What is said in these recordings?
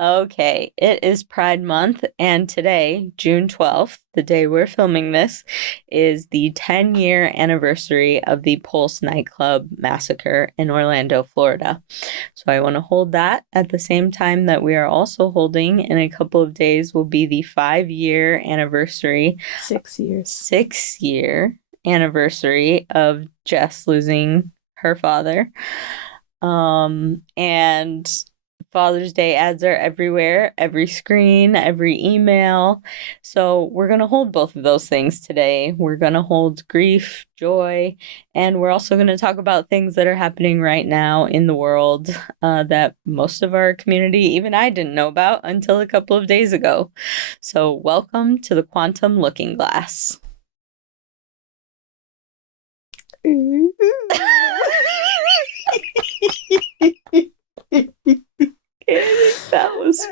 Okay, it is Pride Month, and today, June 12th, the day we're filming this, is the 10-year anniversary of the Pulse nightclub massacre in Orlando, Florida. So I want to hold that at the same time that we are also holding in a couple of days will be the 5-year anniversary, 6 years. 6-year anniversary of Jess losing her father. And Father's Day ads are everywhere, every screen, every email. So we're going to hold both of those things today. We're going to hold grief, joy, and we're also going to talk about things that are happening right now in the world that most of our community, even I didn't know about until a couple of days ago. So welcome to the Quantum Looking Glass. That was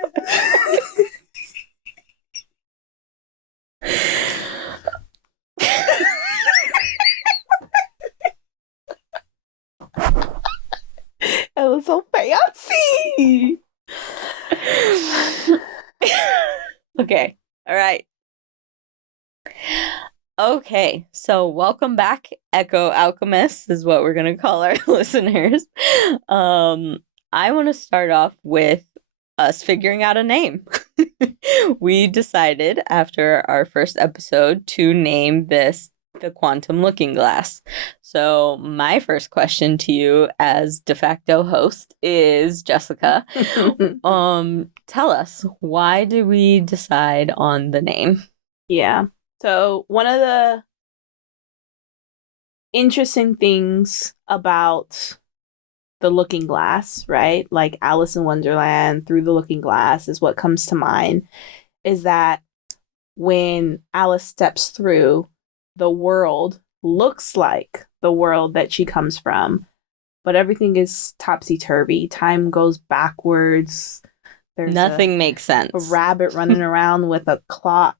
It was so fancy. Okay. All right. Okay, so welcome back, Echo Alchemists, is what we're going to call our listeners. I want to start off with us figuring out a name. We decided after our first episode to name this the Quantum Looking Glass. So my first question to you as de facto host is, Jessica, tell us, why did we decide on the name? Yeah. So one of the interesting things about the Looking Glass, right? Like Alice in Wonderland, Through the Looking Glass is what comes to mind, is that when Alice steps through, the world looks like the world that she comes from, but everything is topsy-turvy. Time goes backwards. There's Nothing makes a sense. rabbit running around with a clock.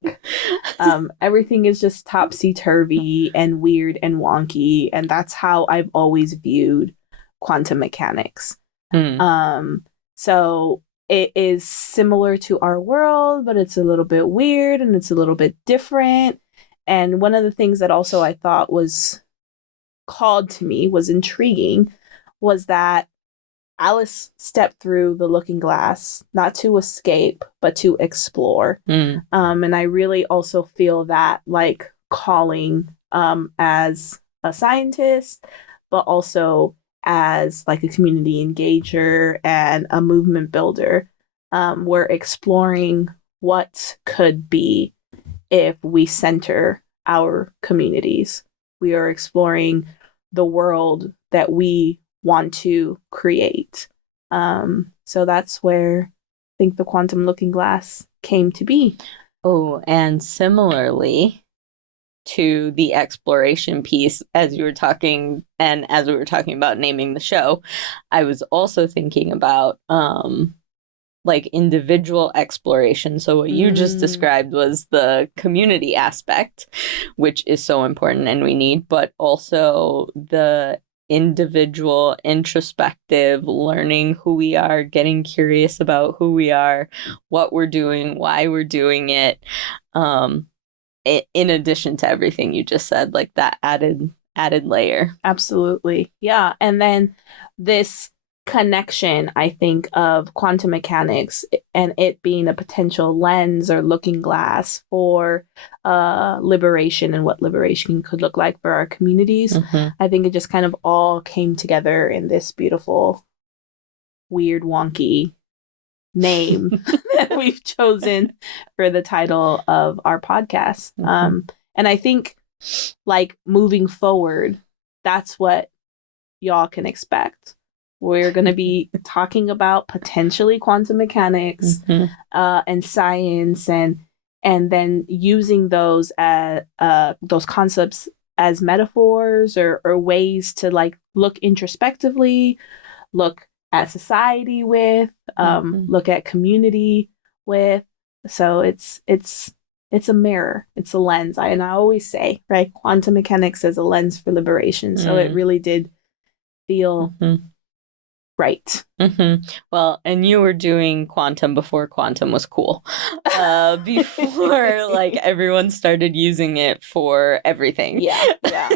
Everything is just topsy-turvy and weird and wonky, and that's how I've always viewed quantum mechanics. So it is similar to our world, but it's a little bit weird and it's a little bit different. And one of the things that also I thought was called to me, was intriguing, was that Alice stepped through the looking glass, not to escape, but to explore. And I really also feel that like calling as a scientist, but also as like a community engager and a movement builder. We're exploring what could be if we center our communities. We are exploring the world that we want to create. So that's where I think the Quantum Looking Glass came to be. Oh, and similarly to the exploration piece, as you were talking, and as we were talking about naming the show, I was also thinking about like individual exploration. So what you just described was the community aspect, which is so important and we need, but also the individual introspective learning who we are, getting curious about who we are, what we're doing, why we're doing it, in addition to everything you just said, like that added layer. Absolutely. Yeah. And then this connection, I think, of quantum mechanics and it being a potential lens or looking glass for liberation and what liberation could look like for our communities. I think it just kind of all came together in this beautiful, weird, wonky name that we've chosen for the title of our podcast. And I think, like, moving forward, that's what y'all can expect. We're going to be talking about potentially quantum mechanics and science, and then using those concepts as metaphors or ways to like look introspectively, look at society with, look at community with. So it's a mirror, it's a lens. I always say, right, quantum mechanics as a lens for liberation. So it really did feel Right. Well, and you were doing quantum before quantum was cool. Before like everyone started using it for everything. Yeah.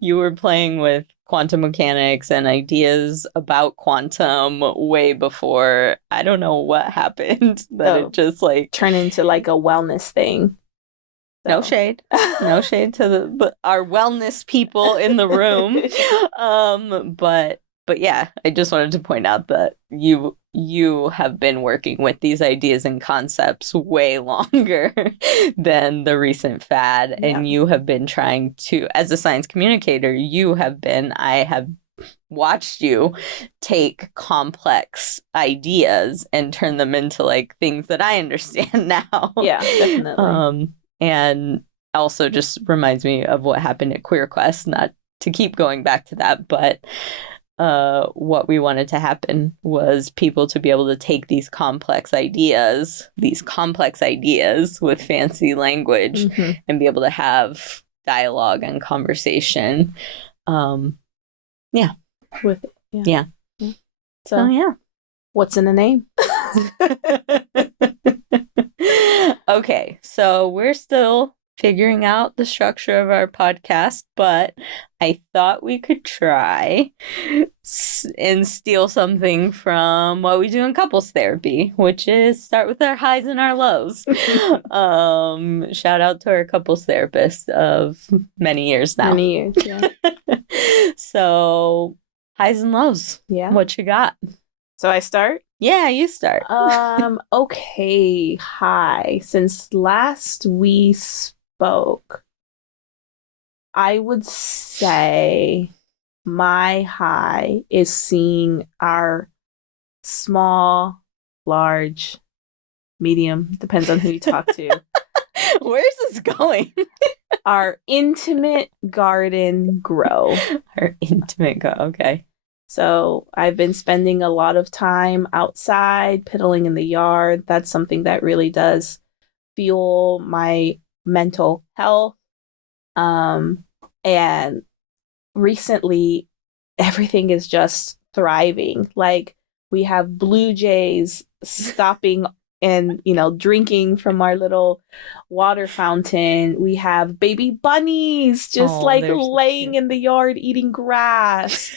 You were playing with quantum mechanics and ideas about quantum way before. I don't know what happened that it just like turned into like a wellness thing. So. No shade. No shade to our wellness people in the room. But yeah, I just wanted to point out that you have been working with these ideas and concepts way longer than the recent fad. Yeah. And you have been trying to, as a science communicator, I have watched you take complex ideas and turn them into like things that I understand now. Yeah, definitely. And also just reminds me of what happened at Queer Quest, not to keep going back to that, but what we wanted to happen was people to be able to take these complex ideas with fancy language and be able to have dialogue and conversation. Yeah. With it. Yeah. So yeah. What's in the name? Okay, so we're still figuring out the structure of our podcast, but I thought we could try and steal something from what we do in couples therapy, which is start with our highs and our lows. Shout out to our couples therapist of many years now. Many years, yeah. So, highs and lows. Yeah. What you got? So I start? Yeah, you start. Okay. Hi. Since last we spoke, I would say my high is seeing our small, large, medium, depends on who you talk to. Where's this going? Our intimate garden grow. Our intimate garden, okay. So I've been spending a lot of time outside, piddling in the yard. That's something that really does fuel my mental health. And recently, everything is just thriving. Like we have blue jays stopping and, drinking from our little water fountain. We have baby bunnies just laying in the yard eating grass.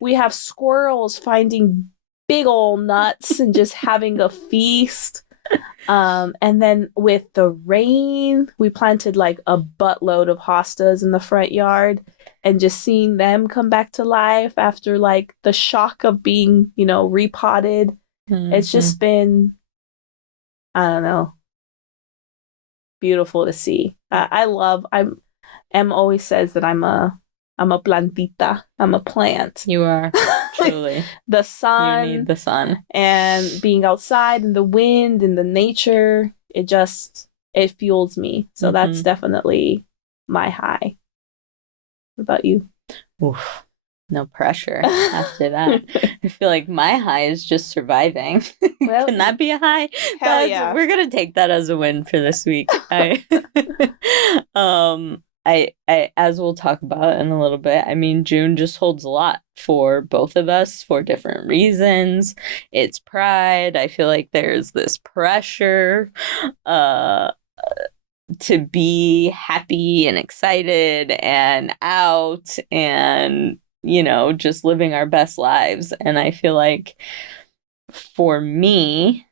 We have squirrels finding big old nuts and just having a feast. And then with the rain, we planted like a buttload of hostas in the front yard, and just seeing them come back to life after like the shock of being, repotted. It's just been, I don't know, beautiful to see. Em always says that I'm a plantita. I'm a plant. You are, truly. The sun. You need the sun. And being outside and the wind and the nature, it fuels me. So that's definitely my high. What about you? Oof. No pressure after that. I feel like my high is just surviving. Well, can that be a high? Hell yeah. We're going to take that as a win for this week. I as we'll talk about in a little bit, I mean, June just holds a lot for both of us for different reasons. It's Pride. I feel like there's this pressure to be happy and excited and out and, just living our best lives. And I feel like for me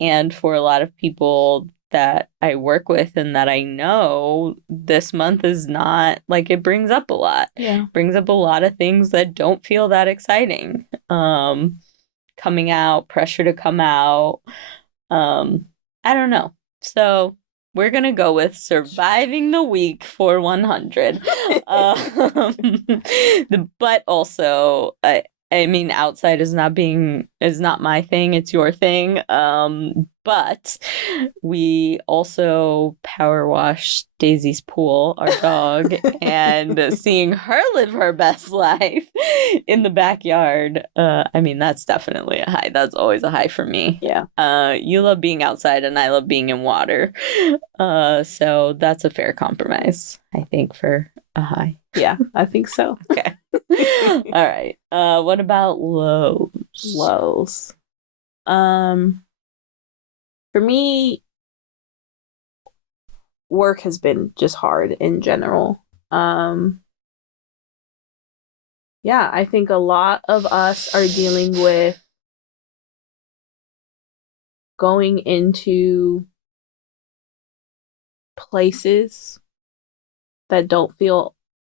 and for a lot of people that I work with and that I know, this month is not like, it brings up a lot. Yeah. Brings up a lot of things that don't feel that exciting. Coming out, pressure to come out. I don't know. So we're going to go with surviving the week for 100. But also, I mean, outside is not my thing. It's your thing. But we also power washed Daisy's pool, our dog, and seeing her live her best life in the backyard. I mean, that's definitely a high. That's always a high for me. Yeah. You love being outside and I love being in water. So that's a fair compromise, I think, for a high. Yeah, I think so. Okay. All right. What about lows? Lows. For me, work has been just hard in general. Yeah, I think a lot of us are dealing with going into places that don't feel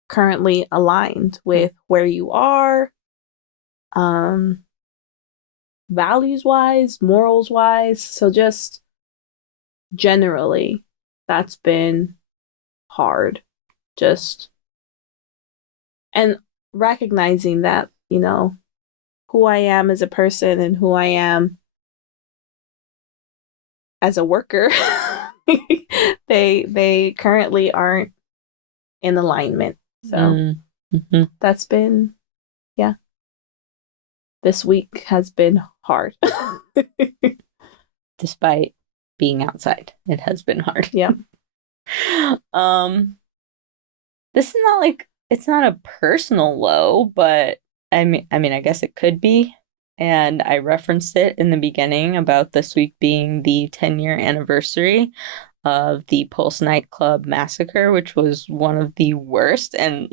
currently aligned with where you are, values wise, morals wise. So just generally, that's been hard. Just and recognizing that, who I am as a person and who I am as a worker, they currently aren't in alignment. So that's been, yeah. This week has been hard. Despite being outside, it has been hard. Yeah. This is not like, it's not a personal low, but I mean, I guess it could be. And I referenced it in the beginning about this week being the 10-year anniversary of the Pulse nightclub massacre, which was one of the worst and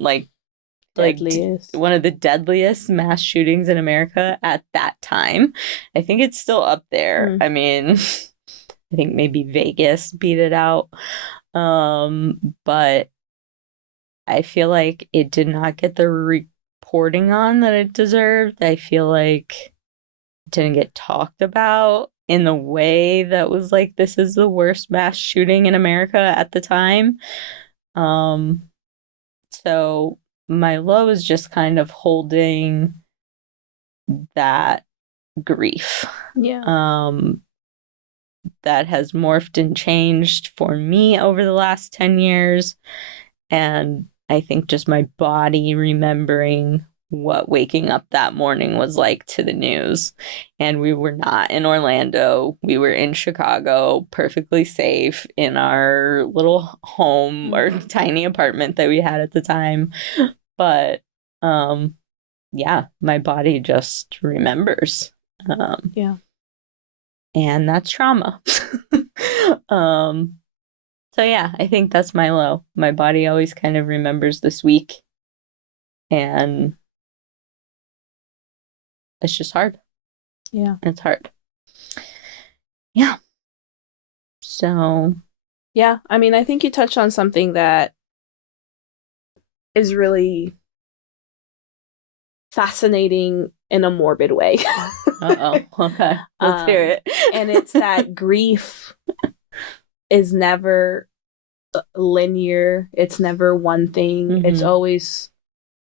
Deadliest. one of the deadliest mass shootings in America at that time. I think it's still up there. I mean, I think maybe Vegas beat it out. But I feel like it did not get the reporting on that it deserved. I feel like it didn't get talked about in the way that was like, this is the worst mass shooting in America at the time. So my low is just kind of holding that grief. Yeah. That has morphed and changed for me over the last 10 years. And I think just my body remembering what waking up that morning was like to the news. And we were not in Orlando. We were in Chicago, perfectly safe in our little home or tiny apartment that we had at the time. But yeah, my body just remembers. Yeah. And that's trauma. So yeah, I think that's my low. My body always kind of remembers this week. And it's just hard. Yeah. It's hard. Yeah. So yeah, I mean, I think you touched on something that is really fascinating in a morbid way. uh-oh. Okay. Let's hear it. And it's that grief is never linear. It's never one thing. Mm-hmm. It's always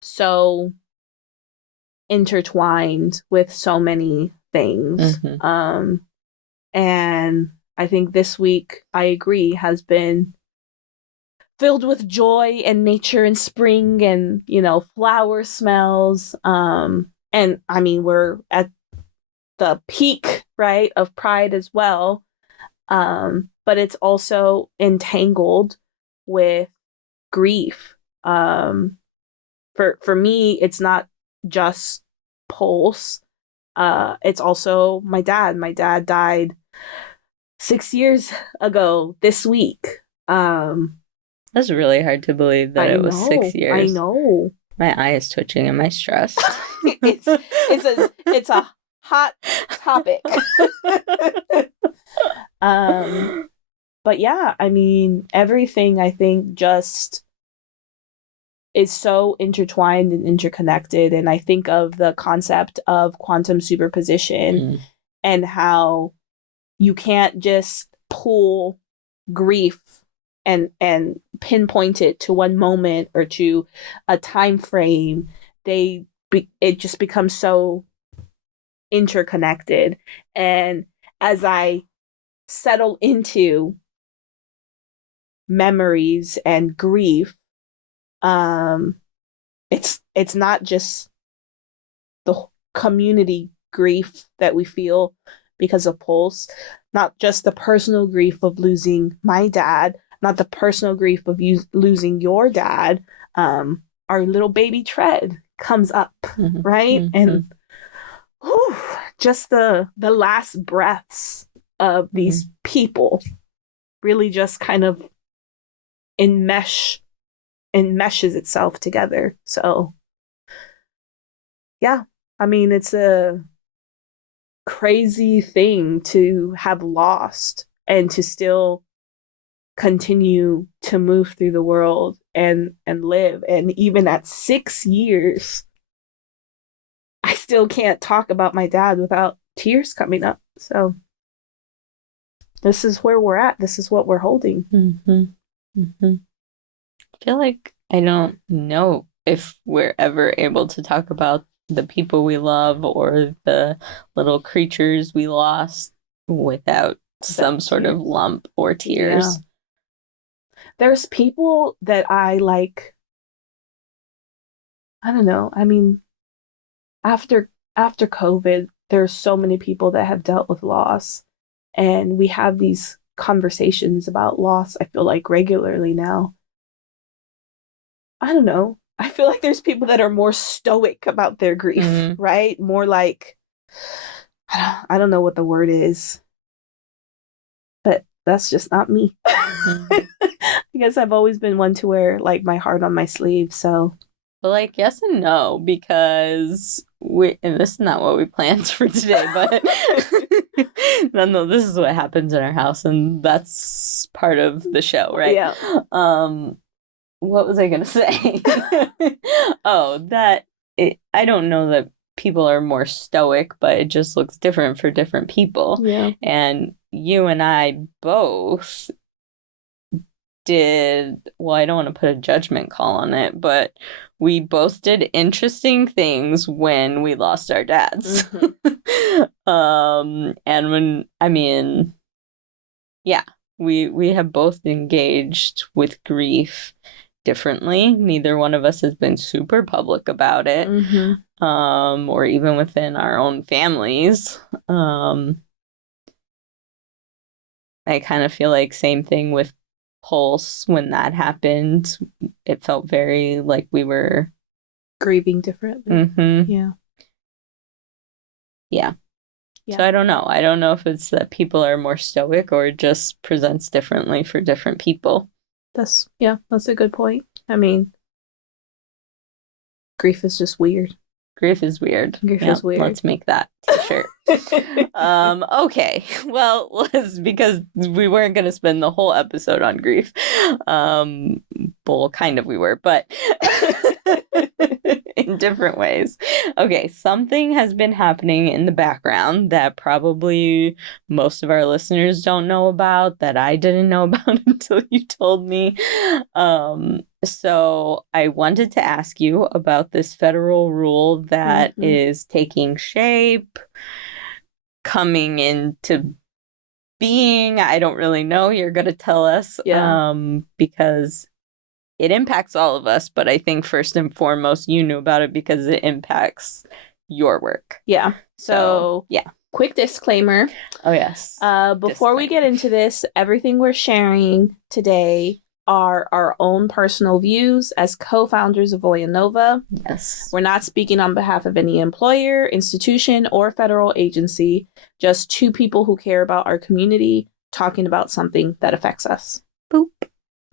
so intertwined with so many things. Mm-hmm. And I think this week, I agree, has been filled with joy and nature and spring and, flower smells. And I mean, we're at the peak, right, of Pride as well. But it's also entangled with grief. For me, it's not just Pulse. It's also my dad. My dad died 6 years ago this week. That's really hard to believe that it was 6 years. I know. My eye is twitching. Am I stressed? It's a hot topic. But yeah, I mean, everything I think just is so intertwined and interconnected. And I think of the concept of quantum superposition and how you can't just pull grief and pinpoint it to one moment or to a time frame. It just becomes so interconnected. And as I settle into memories and grief, it's not just the community grief that we feel because of Pulse, not just the personal grief of losing my dad, not the personal grief of losing your dad, our little baby Tread, comes up, right? And whew, just the last breaths of these people really just kind of enmeshes itself together. So yeah, I mean, it's a crazy thing to have lost and to still continue to move through the world and live. And even at 6 years, I still can't talk about my dad without tears coming up. So this is where we're at. This is what we're holding. I feel like I don't know if we're ever able to talk about the people we love or the little creatures we lost without some sort of lump or tears. Yeah. There's people that I like, I don't know. I mean, after COVID, there's so many people that have dealt with loss, and we have these conversations about loss, I feel like, regularly now. I don't know. I feel like there's people that are more stoic about their grief, right? More like, I don't know what the word is, but that's just not me. I guess I've always been one to wear like my heart on my sleeve, so. But like, yes and no, because and this is not what we planned for today, but no, this is what happens in our house, and that's part of the show, right? Yeah. What was I gonna say? I don't know that people are more stoic, but it just looks different for different people. Yeah. And you and I both did, well, I don't want to put a judgment call on it, but we both did interesting things when we lost our dads. And when, I mean, yeah, we have both engaged with grief differently. Neither one of us has been super public about it, or even within our own families. I kind of feel like same thing with Pulse. When that happened, it felt very like we were grieving differently. Yeah. So I don't know. I don't know if it's that people are more stoic or it just presents differently for different people. That's a good point. I mean, grief is just weird. Grief is weird. Grief is weird. Let's make that t-shirt. Okay. Well, because we weren't going to spend the whole episode on grief. Well, kind of we were, but in different ways. Okay, something has been happening in the background that probably most of our listeners don't know about, that I didn't know about until you told me. So I wanted to ask you about this federal rule that is taking shape, coming into being. I don't really know. You're going to tell us, because it impacts all of us, but I think first and foremost, you knew about it because it impacts your work. Yeah. So quick disclaimer. Oh, yes. Before we get into this, everything we're sharing today are our own personal views as co-founders of Voya Nova. Yes. We're not speaking on behalf of any employer, institution, or federal agency, just two people who care about our community talking about something that affects us. Boop.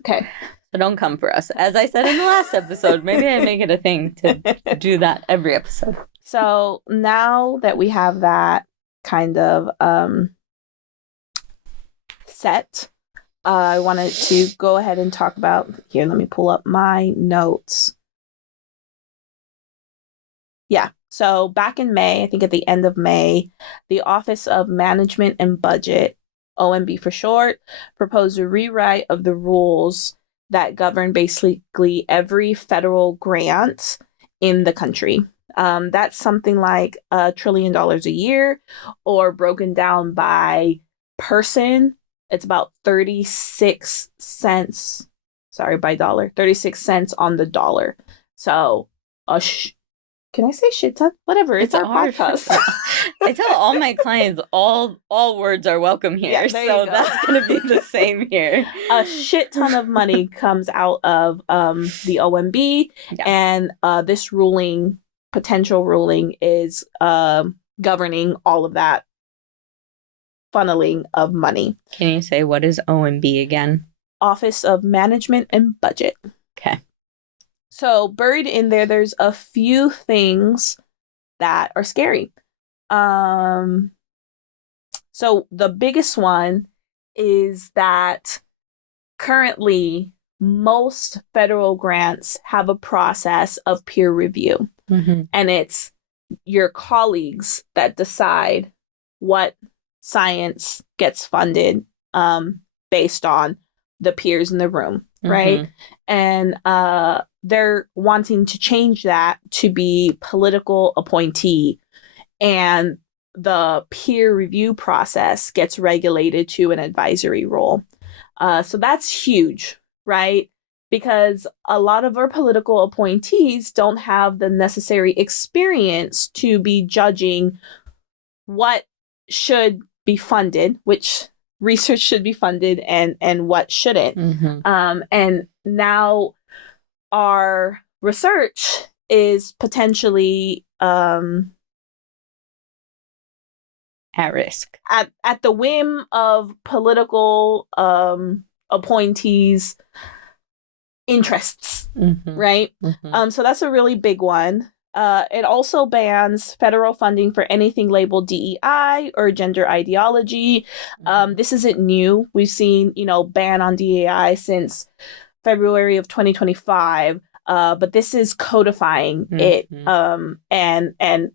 Okay. So don't come for us. As I said in the last episode, maybe I make it a thing to do that every episode. So now that we have that kind of set, I wanted to go ahead and talk about, here, let me pull up my notes. Yeah. So back in May, I think at the end of May, the Office of Management and Budget, OMB for short, proposed a rewrite of the rules that govern basically every federal grant in the country. That's something like $1 trillion a year, or broken down by person, it's about 36 cents. Sorry, by dollar. 36 cents on the dollar. So Can I say shit ton? Whatever. It's our hard. podcast. I tell all my clients all words are welcome here. Yeah, so that's going to be the same here. A shit ton of money comes out of the OMB, and this potential ruling is governing all of that funneling of money. Can you say what is OMB again? Office of Management and Budget. Okay. So buried in there, there's a few things that are scary. So the biggest one is that currently most federal grants have a process of peer review. Mm-hmm. And it's your colleagues that decide what science gets funded based on the peers in the room, right? Mm-hmm. And they're wanting to change that to be political appointee. And the peer review process gets regulated to an advisory role. So that's huge, right? Because a lot of our political appointees don't have the necessary experience to be judging what should be funded, which research should be funded, and what shouldn't. Mm-hmm. And now our research is potentially at risk, at the whim of political appointees' interests, mm-hmm. right? Mm-hmm. So that's a really big one. It also bans federal funding for anything labeled DEI or gender ideology. Mm-hmm. This isn't new. We've seen, ban on DEI since February of 2025. But this is codifying mm-hmm. it and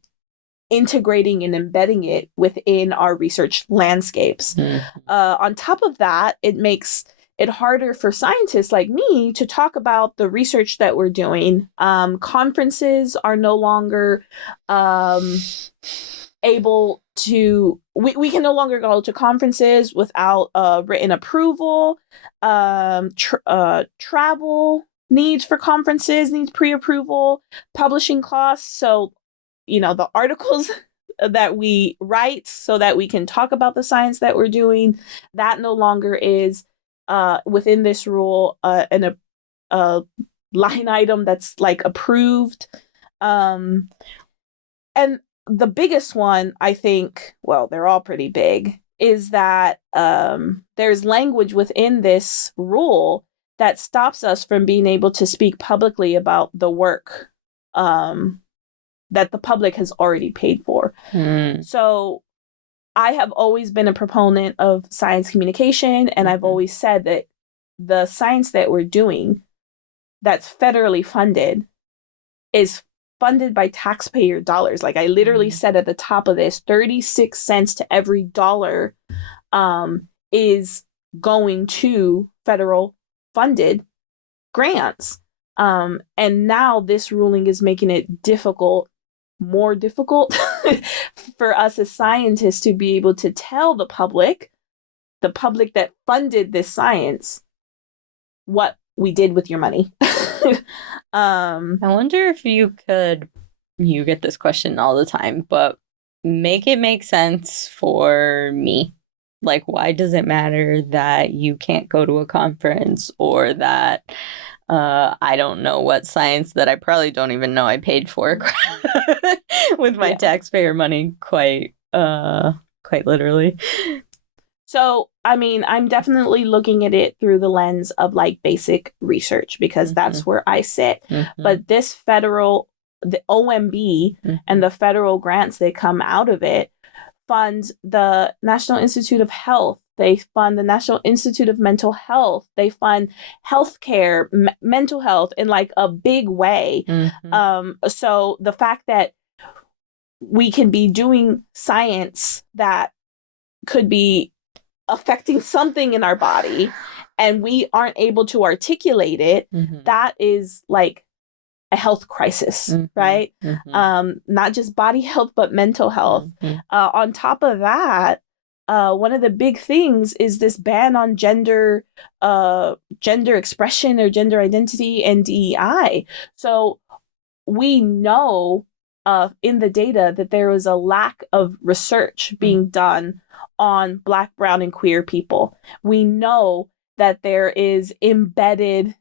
integrating and embedding it within our research landscapes. Mm-hmm. On top of that, it makes it harder for scientists like me to talk about the research that we're doing. Conferences are no longer able to, we can no longer go to conferences without written approval. Travel needs for conferences needs pre-approval, publishing costs. So, the articles that we write so that we can talk about the science that we're doing, that no longer is within this rule a line item that's like approved. And the biggest one, I think, well, they're all pretty big, is that there's language within this rule that stops us from being able to speak publicly about the work that the public has already paid for. So I have always been a proponent of science communication, and I've always said that the science that we're doing that's federally funded is funded by taxpayer dollars. Like I literally said at the top of this, 36 cents to every dollar is going to federal funded grants. And now this ruling is making it more difficult for us as scientists to be able to tell the public that funded this science, what we did with your money. I wonder if you get this question all the time, but make it make sense for me. Like, why does it matter that you can't go to a conference, or that I don't know what science that I probably don't even know I paid for with my taxpayer money, quite literally. So, I mean, I'm definitely looking at it through the lens of like basic research, because that's where I sit. But this the OMB and the federal grants that come out of it fund the National Institute of Health. They fund the National Institute of Mental Health. They fund healthcare, mental health in like a big way. So the fact that we can be doing science that could be affecting something in our body and we aren't able to articulate it, that is like a health crisis, right? Not just body health, but mental health. On top of that, one of the big things is this ban on gender expression or gender identity and DEI. So we know in the data that there was a lack of research being done on Black, brown, and queer people. We know that there is embedded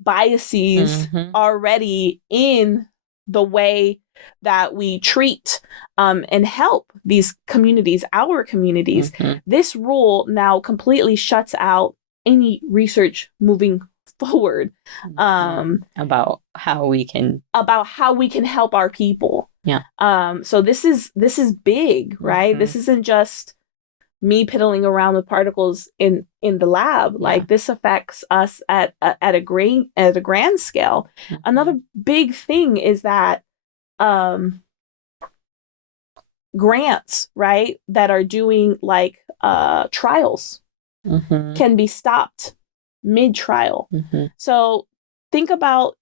biases already in the way that we treat and help these communities, our communities. This rule now completely shuts out any research moving forward about how we can help our people. Yeah. So this is big, right? This isn't just me piddling around with particles in the lab. Like, this affects us at a grand scale. Another big thing is that grants, right, that are doing like trials can be stopped mid-trial. So think about,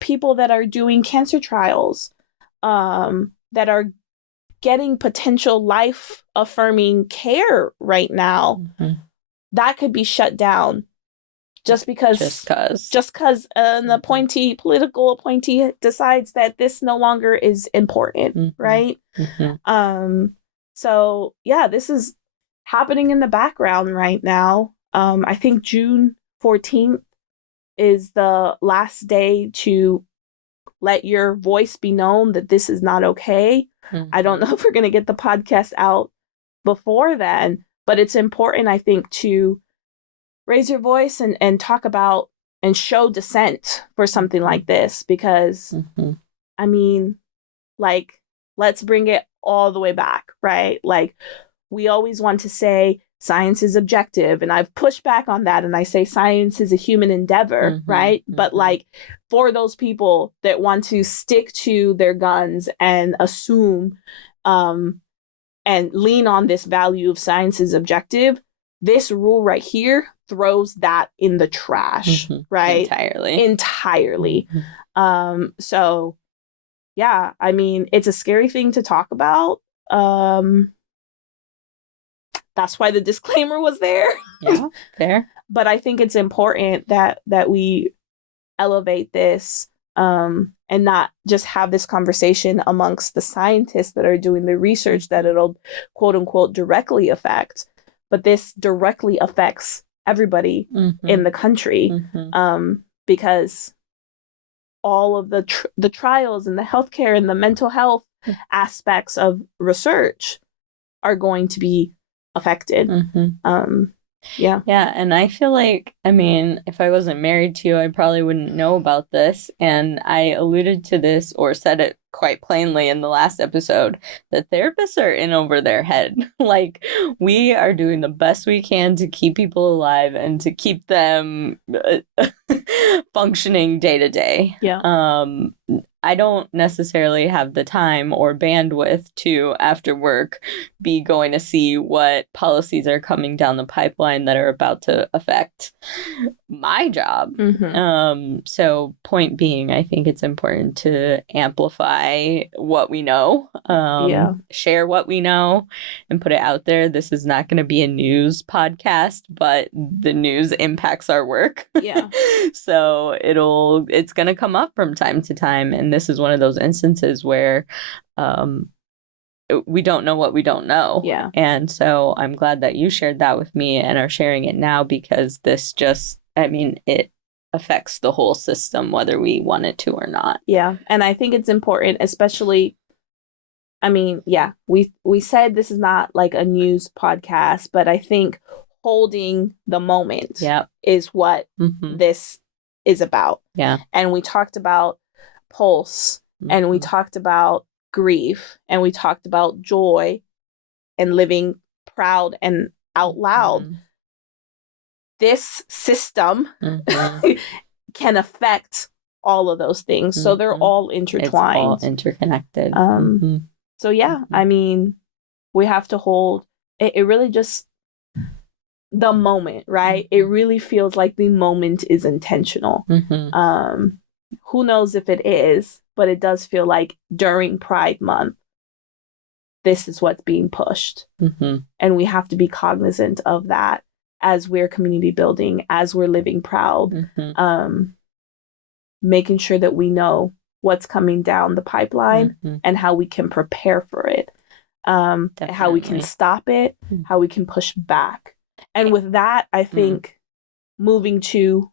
people that are doing cancer trials, that are getting potential life-affirming care right now. That could be shut down just because an political appointee decides that this no longer is important, right? So yeah, this is happening in the background right now. I think June 14th is the last day to let your voice be known that this is not okay. I don't know if we're going to get the podcast out before then, but it's important, I think, to raise your voice and talk about and show dissent for something like this, because I mean, like, let's bring it all the way back, right? Like, we always want to say science is objective, and I've pushed back on that, and I say science is a human endeavor, right? But like, for those people that want to stick to their guns and assume and lean on this value of science is objective, this rule right here throws that in the trash, right? Entirely. So yeah, I mean, it's a scary thing to talk about. That's why the disclaimer was there. Yeah, fair. But I think it's important that we elevate this and not just have this conversation amongst the scientists that are doing the research that it'll quote unquote directly affect, but this directly affects everybody in the country, because all of the trials and the healthcare and the mental health aspects of research are going to be affected. Yeah, and I feel like, I mean, if I wasn't married to you, I probably wouldn't know about this. And I alluded to this, or said it quite plainly in the last episode, that therapists are in over their head. Like, we are doing the best we can to keep people alive and to keep them functioning day to day. I don't necessarily have the time or bandwidth to, after work, be going to see what policies are coming down the pipeline that are about to affect my job. So point being, I think it's important to amplify what we know, share what we know, and put it out there. This is not going to be a news podcast, but the news impacts our work. So it's going to come up from time to time. And this is one of those instances where we don't know what we don't know. And so I'm glad that you shared that with me and are sharing it now, because this just, I mean, it affects the whole system, whether we want it to or not. And I think it's important, especially, I mean, we said this is not like a news podcast, but I think holding the moment is what this is about. And we talked about pulse, and we talked about grief, and we talked about joy and living proud and out loud. This system can affect all of those things. So they're all intertwined. It's all interconnected. So yeah, I mean, we have to hold it really just the moment, right? It really feels like the moment is intentional. Who knows if it is, but it does feel like during Pride Month, this is what's being pushed. And we have to be cognizant of that as we're community building, as we're living proud, making sure that we know what's coming down the pipeline and how we can prepare for it, how we can stop it, how we can push back. And with that, I think moving to,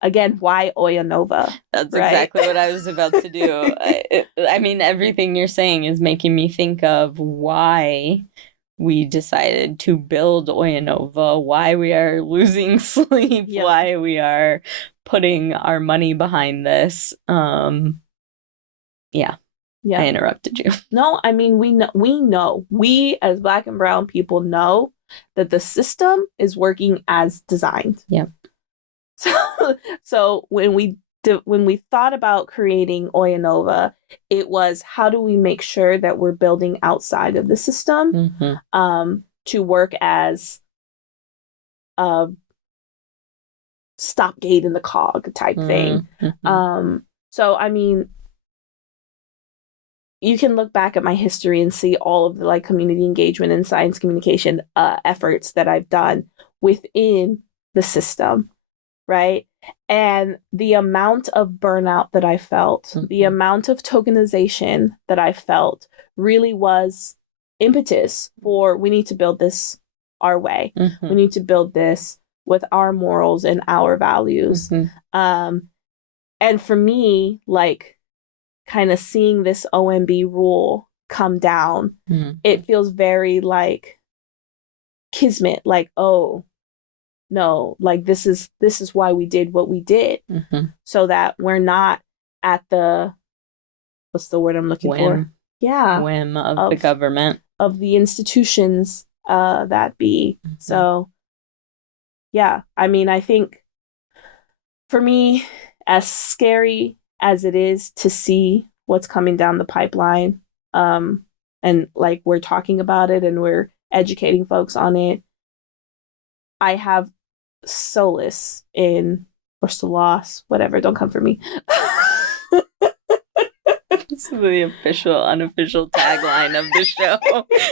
again, why Oya Nova? That's right? exactly what I was about to do. I mean, everything you're saying is making me think of why we decided to build Oya Nova, why we are losing sleep, why we are putting our money behind this. Yeah, I interrupted you. No, I mean, we as Black and brown people know that the system is working as designed. Yep. So when we thought about creating Oya Nova, it was, how do we make sure that we're building outside of the system to work as a stopgate in the cog type thing. So, I mean, you can look back at my history and see all of the like community engagement and science communication efforts that I've done within the system, right? And the amount of burnout that I felt, the amount of tokenization that I felt really was impetus for, we need to build this our way. We need to build this with our morals and our values. And for me, like, kind of seeing this OMB rule come down, it feels very like kismet, like, oh no, like this is why we did what we did, so that we're not at the, what's the word I'm looking for? Yeah, whim of the government, of the institutions that be. So yeah, I mean, I think for me, as scary as it is to see what's coming down the pipeline, and like we're talking about it and we're educating folks on it, I have solace in, or solace, whatever, don't come for me. This is the official, unofficial tagline of the show.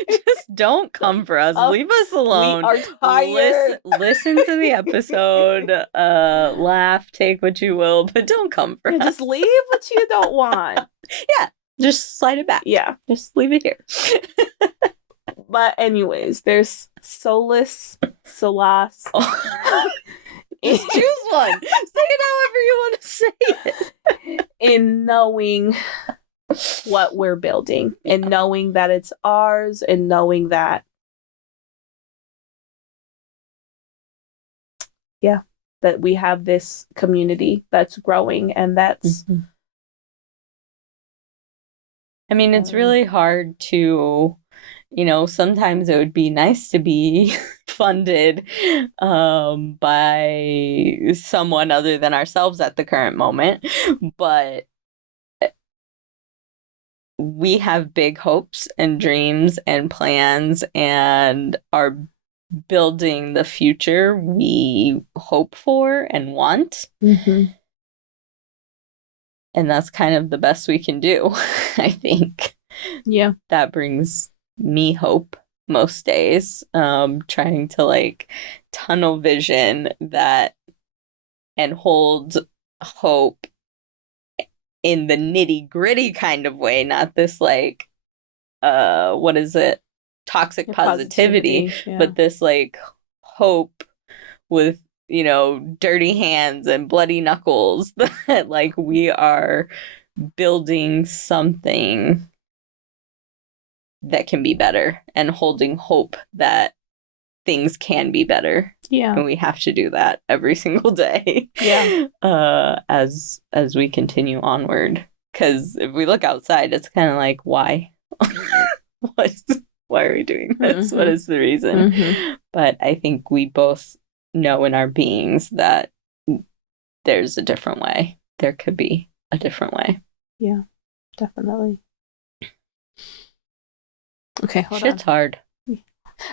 Just don't come for us. Leave us alone. We are tired. Listen to the episode. Laugh, take what you will, but don't come for us. Just leave what you don't want. Yeah, just slide it back. Yeah, just leave it here. But anyways, there's solace. Just choose one. Say it however you want to say it. In knowing what we're building, and knowing that it's ours, and knowing that, that we have this community that's growing, and that's I mean, it's really hard to, sometimes it would be nice to be funded by someone other than ourselves at the current moment, but we have big hopes and dreams and plans and are building the future we hope for and want. And that's kind of the best we can do, I think. Yeah. That brings me hope most days, trying to like tunnel vision that and hold hope in the nitty gritty kind of way, not this like, what is it? Toxic positivity, but this like hope with, dirty hands and bloody knuckles that like we are building something that can be better and holding hope that things can be better. Yeah. And we have to do that every single day. Yeah. As we continue onward. Because if we look outside, it's kind of like, why? Why are we doing this? What is the reason? But I think we both know in our beings that there's a different way. There could be a different way. Yeah, definitely. Okay, hold Shit's hard.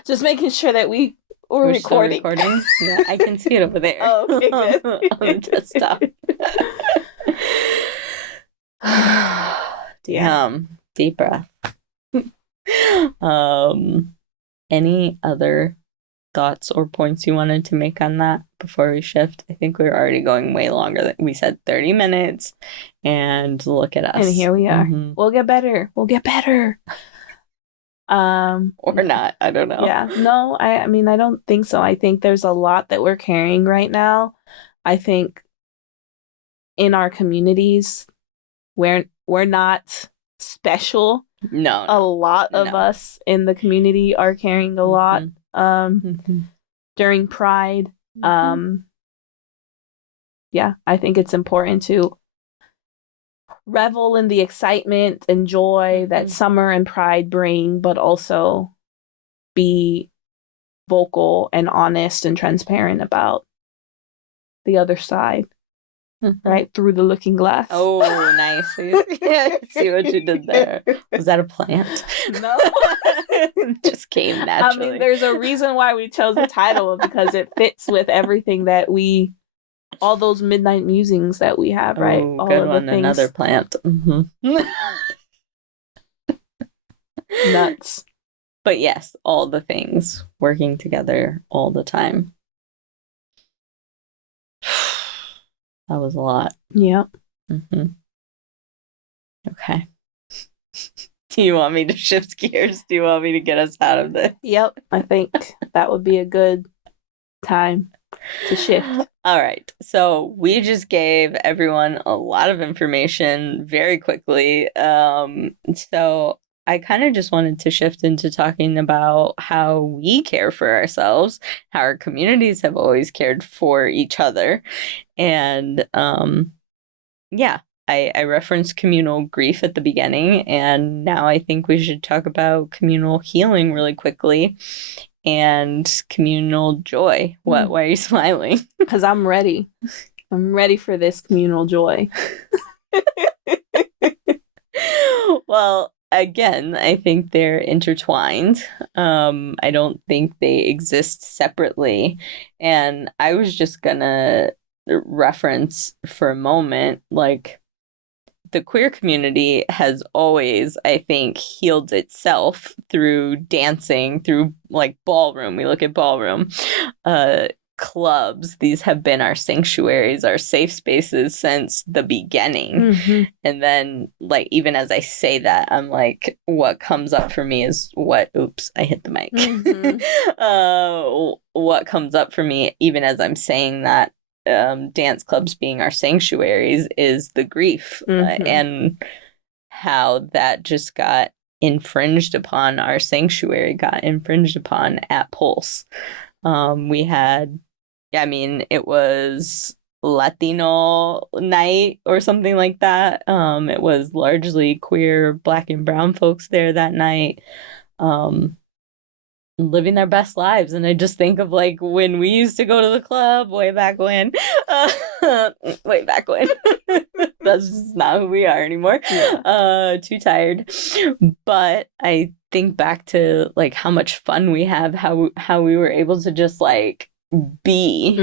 Just making sure that we're recording. Still recording? Yeah, I can see it over there. Oh, okay, good. On the desktop. Damn. Deep breath. Any other thoughts or points you wanted to make on that before we shift? I think we're already going way longer. We said 30 minutes, and look at us. And here we are. Mm-hmm. We'll get better. We'll get better. Or not. I don't know. Yeah. No, I mean, I don't think so. I think there's a lot that we're carrying right now. I think in our communities, we're not special. No. A lot of us in the community are carrying a lot during Pride. Yeah, I think it's important to revel in the excitement and joy that summer and Pride bring, but also be vocal and honest and transparent about the other side. Right? Through the looking glass. Oh, nice. Yeah, see what you did there. Was that a plant? No. It just came naturally. I mean, there's a reason why we chose the title, because it fits with everything that all those midnight musings that we have, right? Oh, all good of one. the things. Another plant. Nuts. But yes, all the things working together all the time. That was a lot. Yep. Okay. Do you want me to shift gears? Do you want me to get us out of this? Yep. I think that would be a good time to shift. All right. So we just gave everyone a lot of information very quickly. So I kind of just wanted to shift into talking about how we care for ourselves, how our communities have always cared for each other. And yeah, I referenced communal grief at the beginning, and now I think we should talk about communal healing really quickly and communal joy. Why are you smiling? Because I'm ready. I'm ready for this communal joy. Well, again, I think they're intertwined. I don't think they exist separately. And I was just gonna reference for a moment, like, the queer community has always, I think, healed itself through dancing, through like ballroom. We look at ballroom. Clubs, these have been our sanctuaries, our safe spaces since the beginning. And then, like, even as I say that, I'm like, what comes up for me is oops, I hit the mic. What comes up for me, even as I'm saying that, dance clubs being our sanctuaries, is the grief and how that just got infringed upon. Our sanctuary got infringed upon at Pulse. We had, I mean, it was Latino night or something like that. It was largely queer, Black and brown folks there that night. Living their best lives. And I just think of like when we used to go to the club way back when. Way back when. That's just not who we are anymore. Too tired. But I think back to like how much fun we have, how we were able to just like be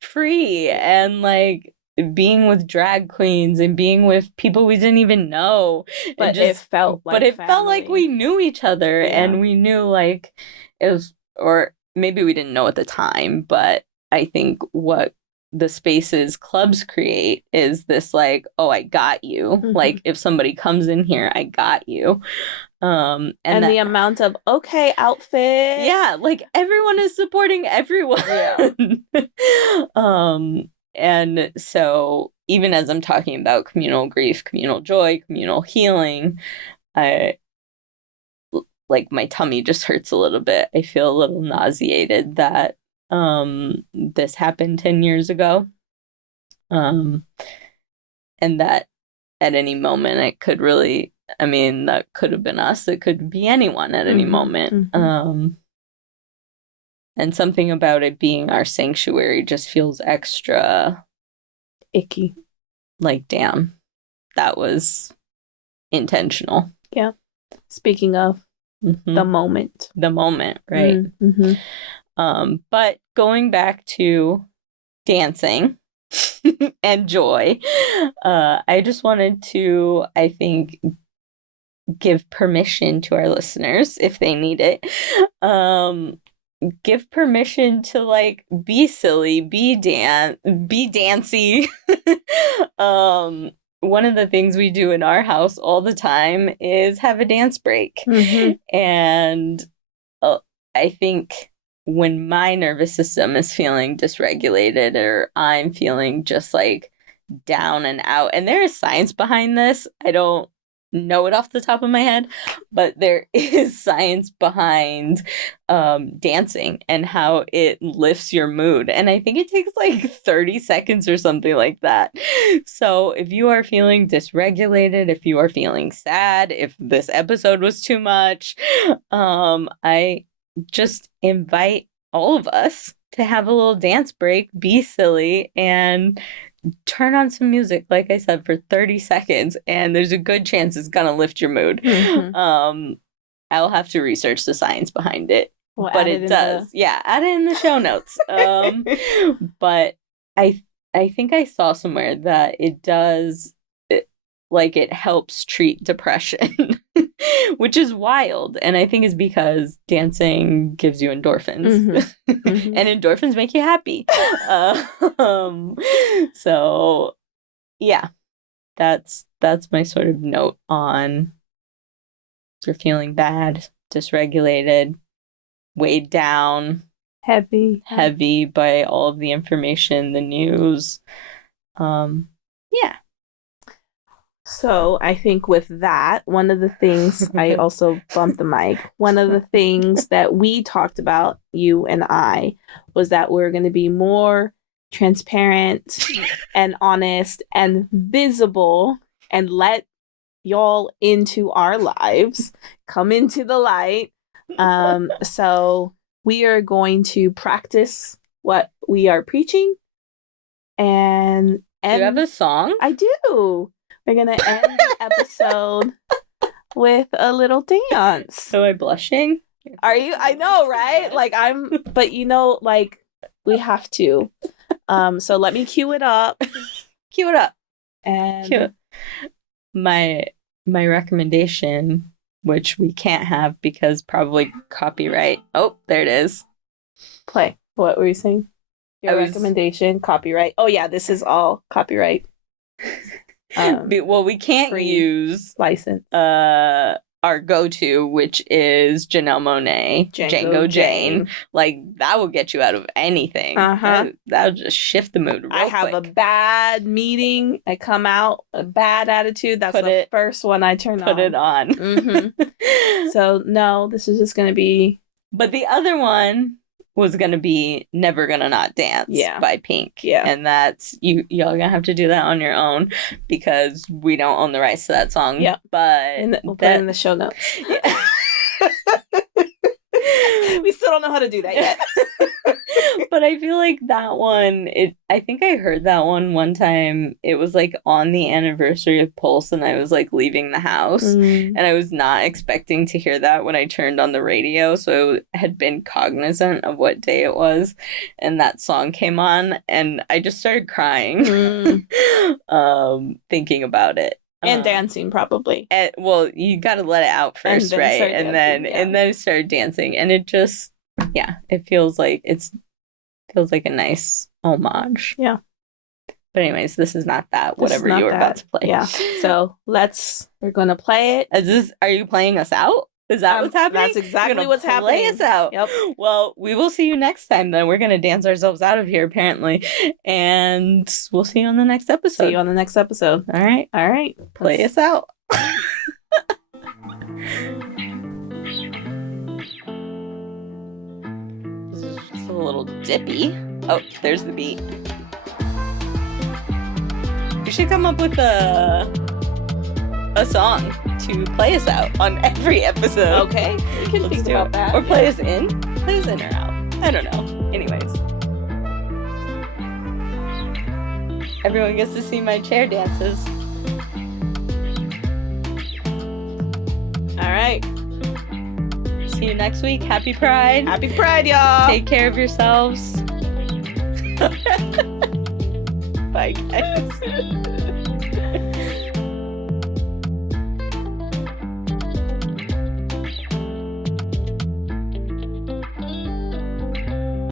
free and like being with drag queens and being with people we didn't even know, but it felt like we knew each other. And we knew like it was, or maybe we didn't know at the time, but I think what the spaces clubs create is this like, oh, I got you. Like if somebody comes in here, I got you. And the amount of okay outfit, like everyone is supporting everyone. And so even as I'm talking about communal grief, communal joy, communal healing, I like my tummy just hurts a little bit. I feel a little nauseated that this happened 10 years ago. And that at any moment it could really, I mean, that could have been us. It could be anyone at any moment. And something about it being our sanctuary just feels extra icky. Like, damn, that was intentional. Yeah. Speaking of the moment, right? But going back to dancing and joy, I just wanted to, I think, give permission to our listeners, if they need it, give permission to like be silly, be dancy. One of the things we do in our house all the time is have a dance break. And I think when my nervous system is feeling dysregulated or I'm feeling just like down and out, and there is science behind this. I don't know it off the top of my head, but there is science behind dancing and how it lifts your mood. And I think it takes like 30 seconds or something like that. So if you are feeling dysregulated, if you are feeling sad, if this episode was too much, I just invite all of us to have a little dance break, be silly, and turn on some music, like I said, for 30 seconds, and there's a good chance it's gonna lift your mood. I'll have to research the science behind it, but it does. Yeah, add it in the show notes. But I think I saw somewhere that it does, like it helps treat depression, which is wild. And I think it's because dancing gives you endorphins, and endorphins make you happy. So yeah, that's my sort of note on if you're feeling bad, dysregulated, weighed down, heavy by all of the information, the news. Yeah. So I think with that, one of the things, I also bumped the mic, one of the things that we talked about, you and I, was that we're going to be more transparent and honest and visible and let y'all into our lives, come into the light. So we are going to practice what we are preaching. And do you have a song? I do. We're going to end the episode with a little dance. So am I blushing? Are you? I know, right? Like but like we have to. So let me cue it up. Cue it up. And my recommendation, which we can't have because probably copyright. Oh, there it is. Play. What were you saying? Your recommendation, copyright. Oh yeah, this is all copyright. Well, we can't use license. Our go-to, which is Janelle Monáe, Django Jane. Like that will get you out of anything. That'll just shift the mood. I have a bad meeting. I come out a bad attitude. That's the first one I turn on. Put it on. So no, this is just gonna be. But the other one was gonna be "Never Gonna Not Dance" by Pink. And that's y'all gonna have to do that on your own because we don't own the rights to that song. But we'll put it in the show notes. We still don't know how to do that yet. But I feel like that one, I think I heard that one time. It was like on the anniversary of Pulse, and I was like leaving the house, and I was not expecting to hear that when I turned on the radio. So I had been cognizant of what day it was, and that song came on, and I just started crying, thinking about it. And dancing, probably. Well, you got to let it out first, right? And then I started dancing, and it just, it feels like a nice homage. Yeah. But anyways, this is not that. Whatever you were about to play. Yeah. So we're gonna play it. Are you playing us out? Is that what's happening? That's exactly what's happening. Play us out. Yep. Well, we will see you next time then. We're gonna dance ourselves out of here apparently, and we'll see you on the next episode. See you on the next episode. All right. Play us out. This is just a little dippy. Oh, there's the beat. You should come up with a song to play us out on every episode. Okay, we can think about that. Or play us in or out. I don't know. Anyways. Everyone gets to see my chair dances. All right. See you next week. Happy Pride. Happy Pride, y'all. Take care of yourselves. Bye, guys.